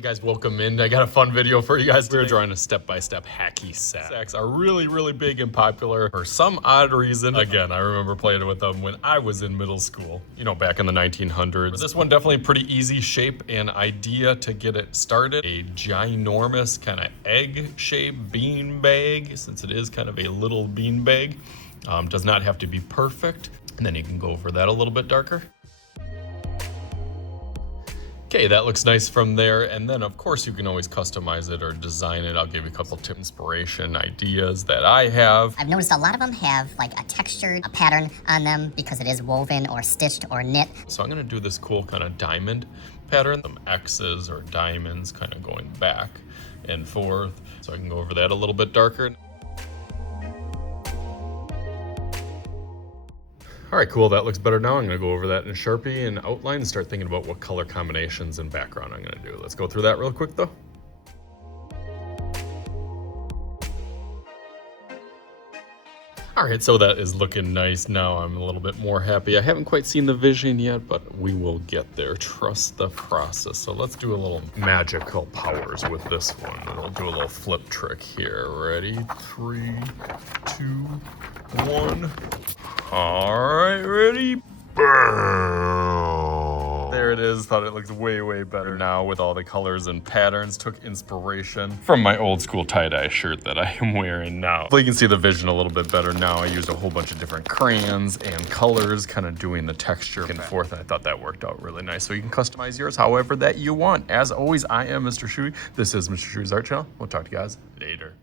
Hey guys, welcome in. I got a fun video for you guys today. We're drawing a step-by-step hacky sack. Sacks are really big and popular for some odd reason. Again, I remember playing with them when I was in middle school, you know, back in the 1900s. But this one definitely a pretty easy shape and idea to get it started. A ginormous kind of egg-shaped bean bag, since it is kind of a little bean bag. Does not have to be perfect. And then you can go over that a little bit darker. Okay, that looks nice from there. And then of course you can always customize it or design it. I'll give you a couple tip inspiration ideas that I have. I've noticed a lot of them have like a textured pattern on them because it is woven or stitched or knit. So I'm gonna do this cool kind of diamond pattern, some X's or diamonds kind of going back and forth. So I can go over that a little bit darker. All right, cool, that looks better now. I'm gonna go over that in Sharpie and outline and start thinking about what color combinations and background I'm gonna do. Let's go through that real quick though. All right, so that is looking nice. Now I'm a little bit more happy. I haven't quite seen the vision yet, but we will get there. Trust the process. So let's do a little magical powers with this one. We'll do a little flip trick here. Ready? 3, 2, 1. All right, ready? There it is. Thought it looked way better now with all the colors and patterns. Took inspiration from my old school tie-dye shirt that I am wearing now. So you can see the vision a little bit better now. I used a whole bunch of different crayons and colors, kind of doing the texture and forth. And I thought that worked out really nice. So you can customize yours however that you want. As always, I am Mr. Shuey. This is Mr. Shuey's Art Channel. We'll talk to you guys later.